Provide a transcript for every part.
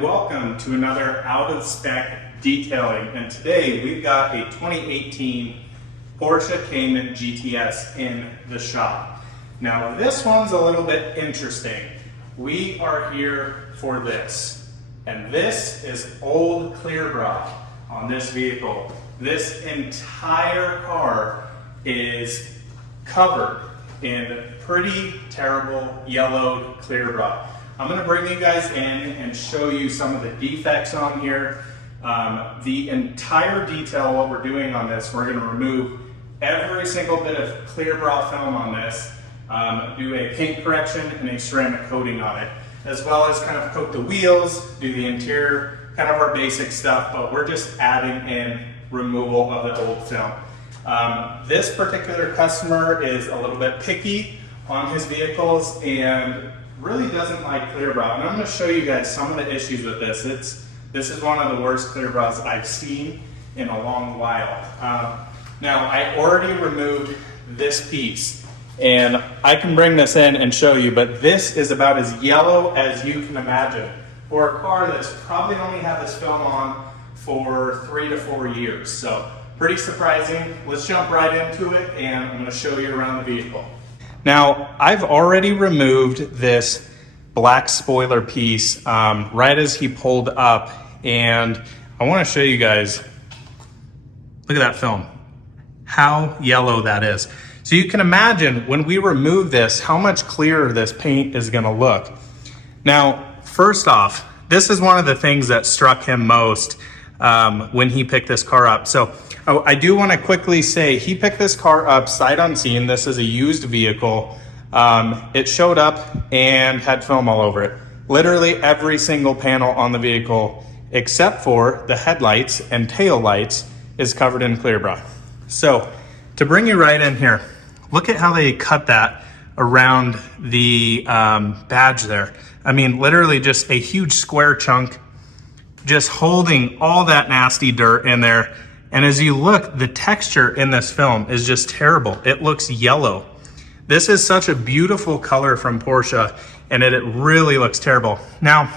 and welcome to another out of spec detailing. And today we've got a 2018 Porsche Cayman GTS in the shop. Now this one's a little bit interesting. We are here for this, and this is old clear bra on this vehicle. This entire car is covered in pretty terrible yellowed clear bra. I'm going to bring you guys in and show you some of the defects on here. The entire detail, what we're doing on this, we're going to remove every single bit of clear bra film on this, do a paint correction and a ceramic coating on it, as well as kind of coat the wheels, do the interior, kind of our basic stuff, but we're just adding in removal of the old film. This particular customer is a little bit picky on his vehicles and really doesn't like clear bra. And I'm going to show you guys some of the issues with this. This is one of the worst clear bras I've seen in a long while. Now I already removed this piece and I can bring this in and show you, but this is about as yellow as you can imagine for a car that's probably only had this film on for 3 to 4 years. So pretty surprising. Let's jump right into it and I'm going to show you around the vehicle. Now, I've already removed this black spoiler piece right as he pulled up, and I want to show you guys, look at that film, how yellow that is. So you can imagine when we remove this, how much clearer this paint is going to look. Now, first off, this is one of the things that struck him most when he picked this car up. So I do want to quickly say he picked this car up sight unseen. This is a used vehicle. It showed up and had film all over it. Literally every single panel on the vehicle, except for the headlights and tail lights, is covered in clear bra. So to bring you right in here, look at how they cut that around the badge there. I mean, literally just a huge square chunk, just holding all that nasty dirt in there. And as you look, the texture in this film is just terrible. It looks yellow. This is such a beautiful color from Porsche, and it really looks terrible. Now,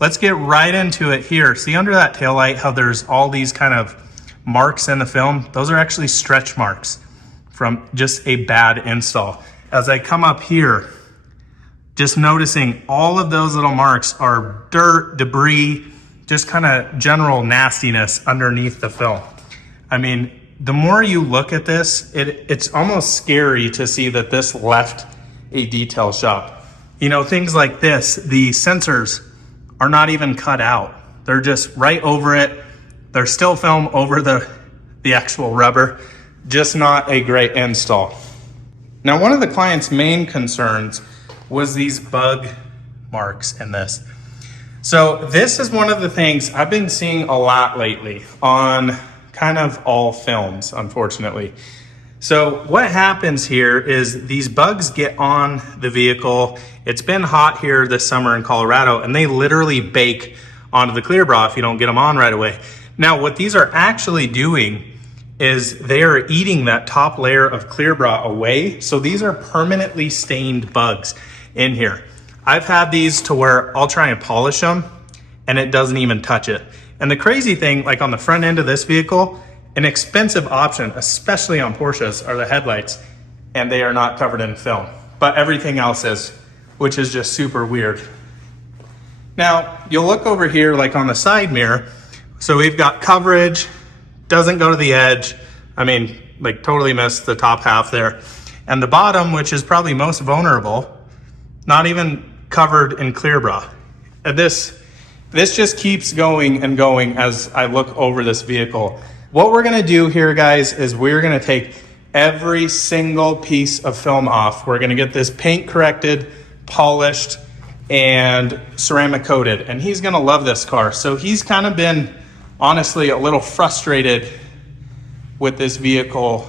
let's get right into it here. See under that taillight how there's all these kind of marks in the film? Those are actually stretch marks from just a bad install. As I come up here, just noticing all of those little marks are dirt, debris, just kind of general nastiness underneath the film. I mean, the more you look at this, it's almost scary to see that this left a detail shop. You know, things like this, the sensors are not even cut out. They're just right over it. There's still film over the actual rubber. Just not a great install. Now, one of the client's main concerns was these bug marks in this. So this is one of the things I've been seeing a lot lately on kind of all films, unfortunately. So what happens here is these bugs get on the vehicle. It's been hot here this summer in Colorado, and they literally bake onto the clear bra if you don't get them on right away. Now, what these are actually doing is they are eating that top layer of clear bra away. So these are permanently stained bugs in here. I've had these to where I'll try and polish them and it doesn't even touch it. And the crazy thing, like on the front end of this vehicle, an expensive option, especially on Porsches, are the headlights, and they are not covered in film, but everything else is, which is just super weird. Now, you'll look over here like on the side mirror. So we've got coverage, doesn't go to the edge. I mean, like totally missed the top half there. And the bottom, which is probably most vulnerable, not even covered in clear bra. And this just keeps going and going as I look over this vehicle. What we're gonna do here, guys, is we're gonna take every single piece of film off. We're gonna get this paint corrected, polished, and ceramic coated. And he's gonna love this car. So he's kind of been, honestly, a little frustrated with this vehicle.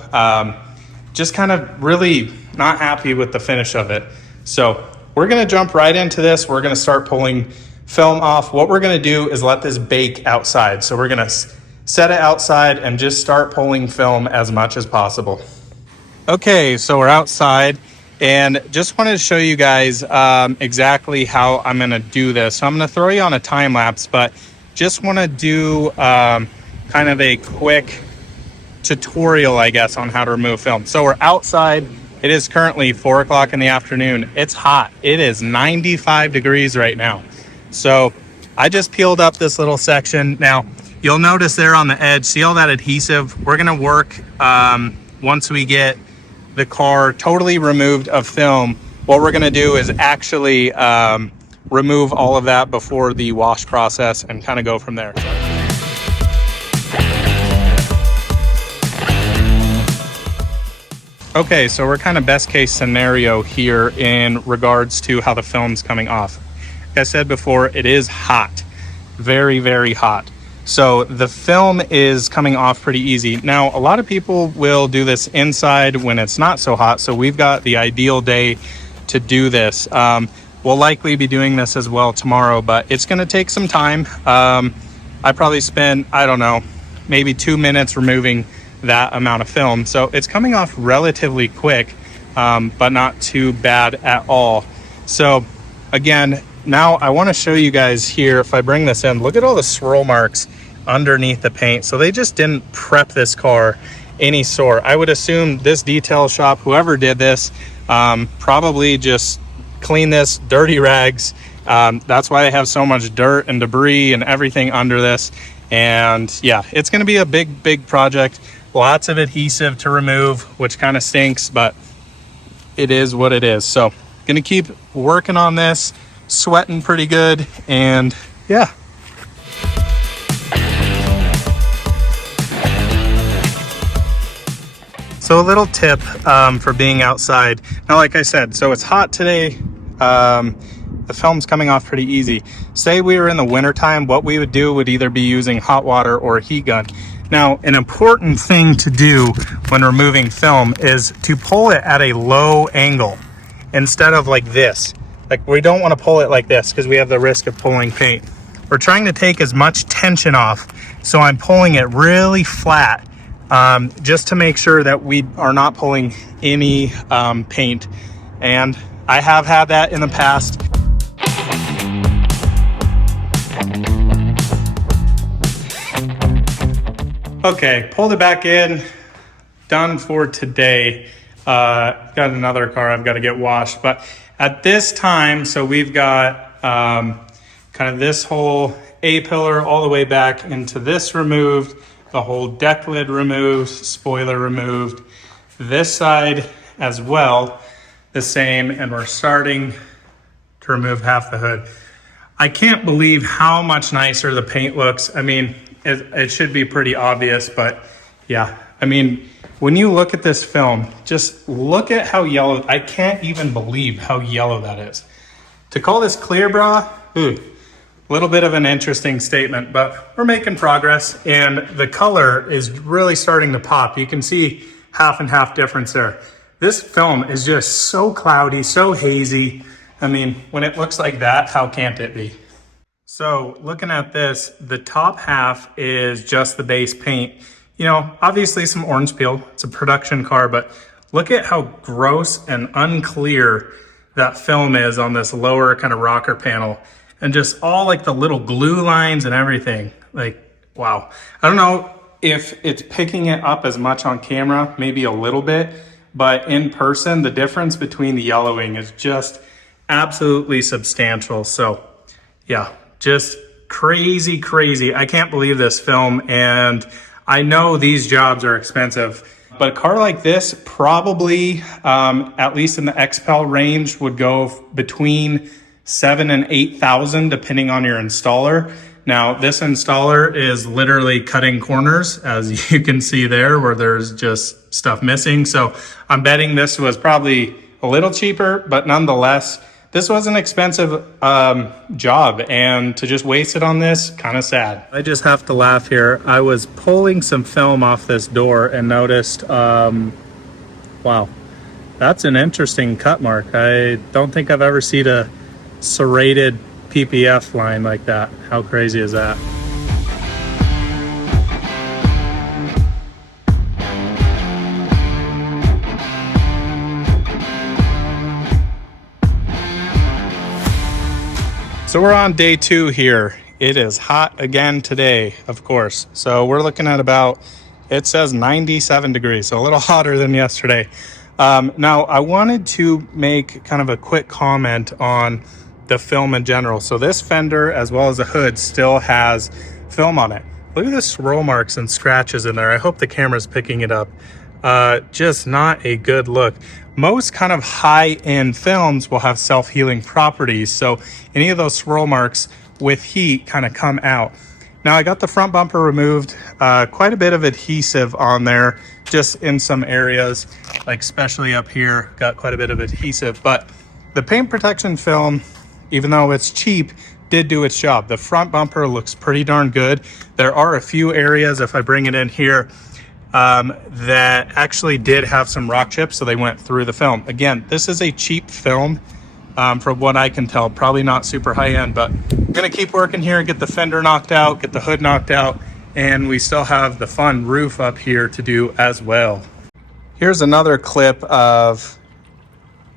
Just kind of really not happy with the finish of it. So we're gonna jump right into this. We're gonna start pulling film off. What we're gonna do is let this bake outside. So we're gonna set it outside and just start pulling film as much as possible. Okay, so we're outside And just wanted to show you guys exactly how I'm going to do this. So I'm going to throw you on a time lapse, but just want to do kind of a quick tutorial, I guess, on how to remove film. So we're outside. It is currently 4 o'clock in the afternoon. It's hot. It is 95 degrees right now. So I just peeled up this little section. Now you'll notice there on the edge, see all that adhesive? We're going to work once we get the car totally removed of film. What we're going to do is actually remove all of that before the wash process and kind of go from there. Okay, so we're kind of best case scenario here in regards to how the film's coming off. Like I said before, it is hot, very, very hot. So the film is coming off pretty easy. Now, a lot of people will do this inside when it's not so hot. So we've got the ideal day to do this. We'll likely be doing this as well tomorrow, but it's gonna take some time. I probably spent, I don't know, maybe 2 minutes removing that amount of film. So it's coming off relatively quick, but not too bad at all. So again, now I want to show you guys here, if I bring this in, look at all the swirl marks underneath the paint. So they just didn't prep this car any sort. I would assume this detail shop, whoever did this, probably just clean this, dirty rags. That's why they have so much dirt and debris and everything under this. And yeah, it's going to be a big project. Lots of adhesive to remove, which kind of stinks, but it is what it is. So going to keep working on this, sweating pretty good, and yeah. So a little tip for being outside. Now, like I said, so it's hot today. The film's coming off pretty easy. Say we were in the wintertime, what we would do would either be using hot water or a heat gun. Now, an important thing to do when removing film is to pull it at a low angle instead of like this. Like, we don't want to pull it like this because we have the risk of pulling paint. We're trying to take as much tension off, so I'm pulling it really flat just to make sure that we are not pulling any paint. And I have had that in the past. Okay, pulled it back in, done for today. Got another car I've got to get washed, but at this time, so we've got kind of this whole A-pillar all the way back into this removed, the whole deck lid removed, spoiler removed, this side as well, the same, and we're starting to remove half the hood. I can't believe how much nicer the paint looks. I mean, it should be pretty obvious, but yeah, I mean, when you look at this film, just look at how yellow, I can't even believe how yellow that is. To call this clear, brah, a little bit of an interesting statement, but we're making progress, and the color is really starting to pop. You can see half and half difference there. This film is just so cloudy, so hazy. I mean, when it looks like that, how can't it be? So looking at this, the top half is just the base paint. You know, obviously some orange peel. It's a production car, but look at how gross and unclear that film is on this lower kind of rocker panel. And just all like the little glue lines and everything. Like, wow. I don't know if it's picking it up as much on camera, maybe a little bit, but in person, the difference between the yellowing is just absolutely substantial. So yeah, just crazy, crazy. I can't believe this film, and I know these jobs are expensive, but a car like this probably, at least in the XPEL range, would go between 7,000 and 8,000 depending on your installer. Now, this installer is literally cutting corners, as you can see there, where there's just stuff missing. So I'm betting this was probably a little cheaper, but nonetheless, this was an expensive job, and to just waste it on this, kind of sad. I just have to laugh here. I was pulling some film off this door and noticed, wow, that's an interesting cut mark. I don't think I've ever seen a serrated PPF line like that. How crazy is that? So we're on day 2 here. It is hot again today, of course. So we're looking at about, it says 97 degrees, so a little hotter than yesterday. Now I wanted to make kind of a quick comment on the film in general. So this fender, as well as the hood, still has film on it. Look at the swirl marks and scratches in there. I hope the camera's picking it up. Just not a good look. Most kind of high-end films will have self-healing properties, so any of those swirl marks with heat kind of come out. Now I got the front bumper removed, quite a bit of adhesive on there, just in some areas, like especially up here, got quite a bit of adhesive, but the paint protection film, even though it's cheap, did do its job. The front bumper looks pretty darn good. There are a few areas, if I bring it in here, that actually did have some rock chips, so they went through the film. Again, this is a cheap film, from what I can tell, probably not super high end, but I'm gonna keep working here, get the fender knocked out, get the hood knocked out, and we still have the fun roof up here to do as well. Here's another clip of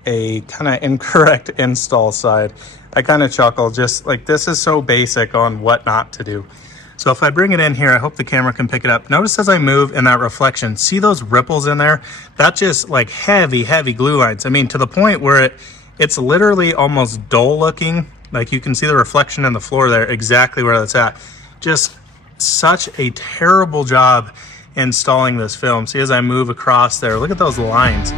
a kind of incorrect install side. I kind of chuckle, just like, this is so basic on what not to do. So if I bring it in here, I hope the camera can pick it up. Notice as I move in that reflection, see those ripples in there? That's just like heavy glue lines. I mean, to the point where it's literally almost dull looking. Like you can see the reflection in the floor there, exactly where that's at. Just such a terrible job installing this film. See, as I move across there, look at those lines.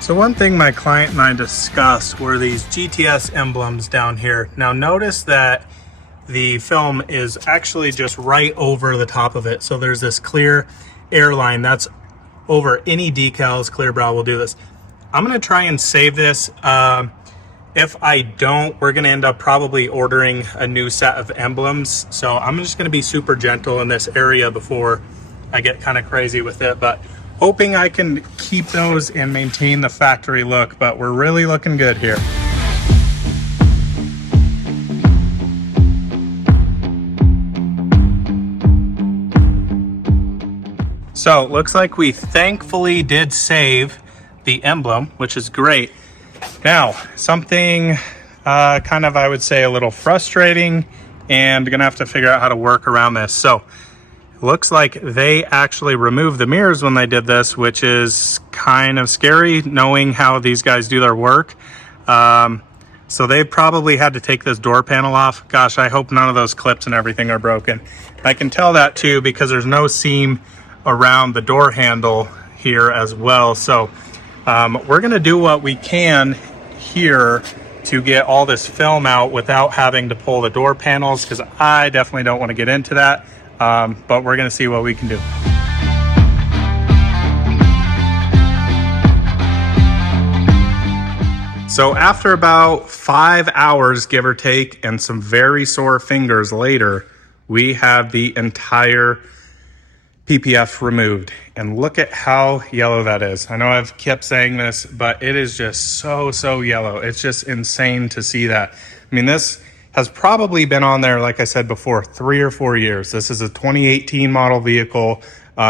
So one thing my client and I discussed were these GTS emblems down here. Now notice that the film is actually just right over the top of it. So there's this clear air line that's over any decals. Clearbrow will do this. I'm gonna try and save this. If I don't, we're gonna end up probably ordering a new set of emblems. So I'm just gonna be super gentle in this area before I get kind of crazy with it. But hoping I can keep those and maintain the factory look, but we're really looking good here. So it looks like we thankfully did save the emblem, which is great. Now, something kind of, I would say, a little frustrating, and gonna have to figure out how to work around this. So looks like they actually removed the mirrors when they did this, which is kind of scary knowing how these guys do their work. So they probably had to take this door panel off. Gosh, I hope none of those clips and everything are broken. I can tell that too because there's no seam around the door handle here as well. So we're gonna do what we can here to get all this film out without having to pull the door panels, because I definitely don't want to get into that. But we're gonna see what we can do. So after about 5 hours, give or take, and some very sore fingers later, we have the entire PPF removed. And look at how yellow that is. I know I've kept saying this, but it is just so yellow. It's just insane to see that. I mean, this has probably been on there, like I said before, 3 or 4 years. This is a 2018 model vehicle,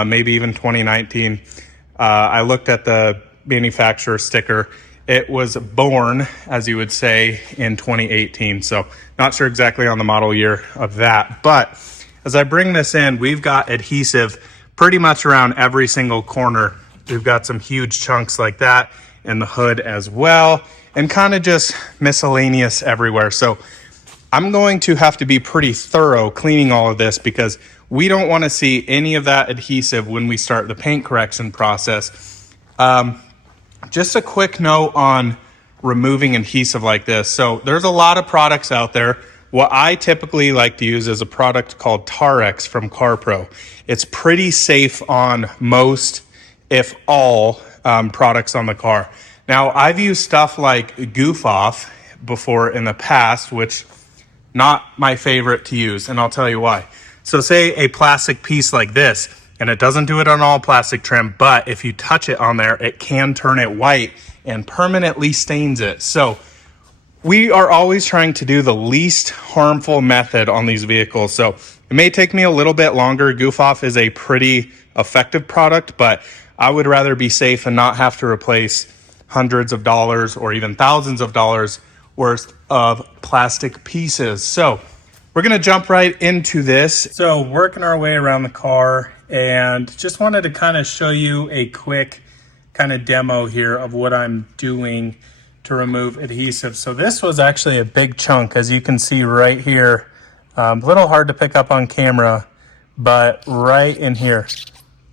maybe even 2019. I looked at the manufacturer sticker. It was born, as you would say, in 2018. So not sure exactly on the model year of that. But as I bring this in, we've got adhesive pretty much around every single corner. We've got some huge chunks like that in the hood as well, and kind of just miscellaneous everywhere. So I'm going to have to be pretty thorough cleaning all of this, because we don't want to see any of that adhesive when we start the paint correction process. Just a quick note on removing adhesive like this. So there's a lot of products out there. What I typically like to use is a product called Tarex from CarPro. It's pretty safe on most, if all, products on the car. Now, I've used stuff like Goof Off before in the past, which not my favorite to use, and I'll tell you why. So say a plastic piece like this, and it doesn't do it on all plastic trim, but if you touch it on there, it can turn it white and permanently stains it. So we are always trying to do the least harmful method on these vehicles. So it may take me a little bit longer. Goof Off is a pretty effective product, but I would rather be safe and not have to replace hundreds of dollars or even thousands of dollars worth of plastic pieces. So we're gonna jump right into this. So working our way around the car, and just wanted to kind of show you a quick kind of demo here of what I'm doing to remove adhesive. So this was actually a big chunk, as you can see right here. A little hard to pick up on camera, but right in here,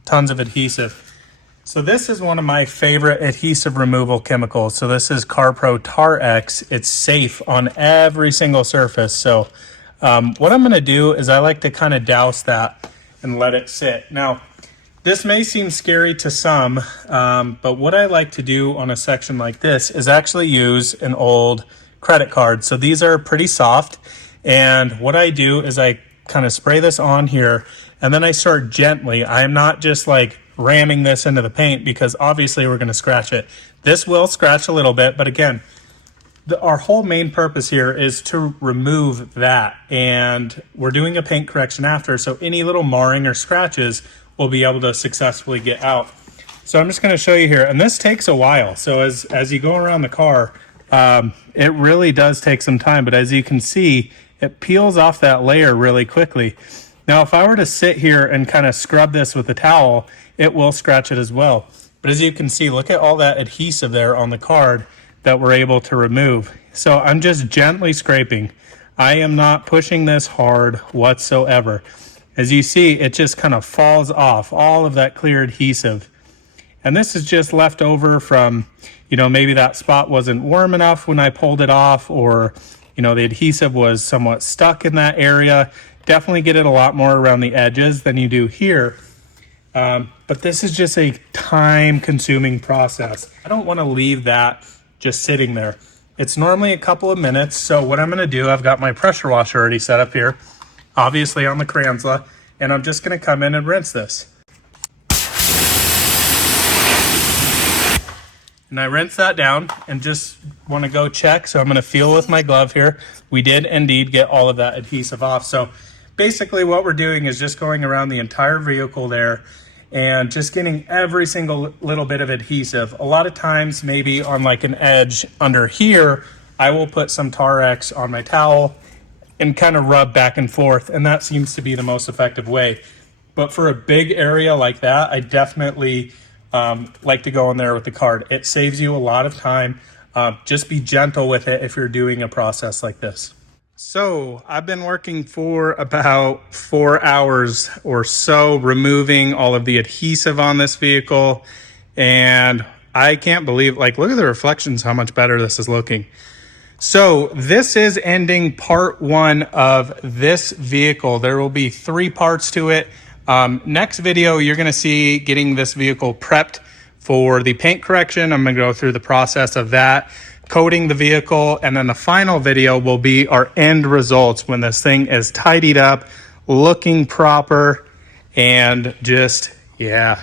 tons of adhesive. So this is one of my favorite adhesive removal chemicals. So this is CarPro Tar X. It's safe on every single surface. So what I'm gonna do is I like to kind of douse that and let it sit. Now, this may seem scary to some, but what I like to do on a section like this is actually use an old credit card. So these are pretty soft, and what I do is I kind of spray this on here, and then I start gently. I am not just like ramming this into the paint, because obviously we're going to scratch it. This will scratch a little bit, but again, our whole main purpose here is to remove that, and we're doing a paint correction after, so any little marring or scratches will be able to successfully get out. So I'm just going to show you here, and this takes a while. So as you go around the car, it really does take some time, but as you can see, it peels off that layer really quickly. Now, if I were to sit here and kind of scrub this with a towel, it will scratch it as well. But as you can see, look at all that adhesive there on the card that we're able to remove. So I'm just gently scraping. I am not pushing this hard whatsoever. As you see, it just kind of falls off, all of that clear adhesive. And this is just left over from, maybe that spot wasn't warm enough when I pulled it off, or, the adhesive was somewhat stuck in that area. Definitely get it a lot more around the edges than you do here. But this is just a time-consuming process. I don't want to leave that just sitting there. It's normally a couple of minutes, so what I'm going to do, I've got my pressure washer already set up here, obviously on the Kranzla, and I'm just going to come in and rinse this. And I rinse that down and just want to go check, so I'm going to feel with my glove here. We did indeed get all of that adhesive off. So basically what we're doing is just going around the entire vehicle there and just getting every single little bit of adhesive. A lot of times, maybe on like an edge under here, I will put some Tar X on my towel and kind of rub back and forth, and that seems to be the most effective way. But for a big area like that, I definitely like to go in there with the card. It saves you a lot of time. Just be gentle with it if you're doing a process like this. So I've been working for about 4 hours or so removing all of the adhesive on this vehicle, and I can't believe, look at the reflections, how much better this is looking. So this is ending part 1 of this vehicle. There will be 3 parts to it. Next video, you're gonna see getting this vehicle prepped for the paint correction. I'm gonna go through the process of that, coating the vehicle, and then the final video will be our end results when this thing is tidied up, looking proper, and just, yeah,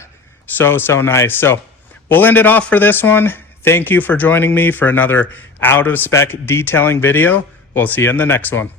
so nice. So we'll end it off for this one. Thank you for joining me for another out of spec detailing video. We'll see you in the next one.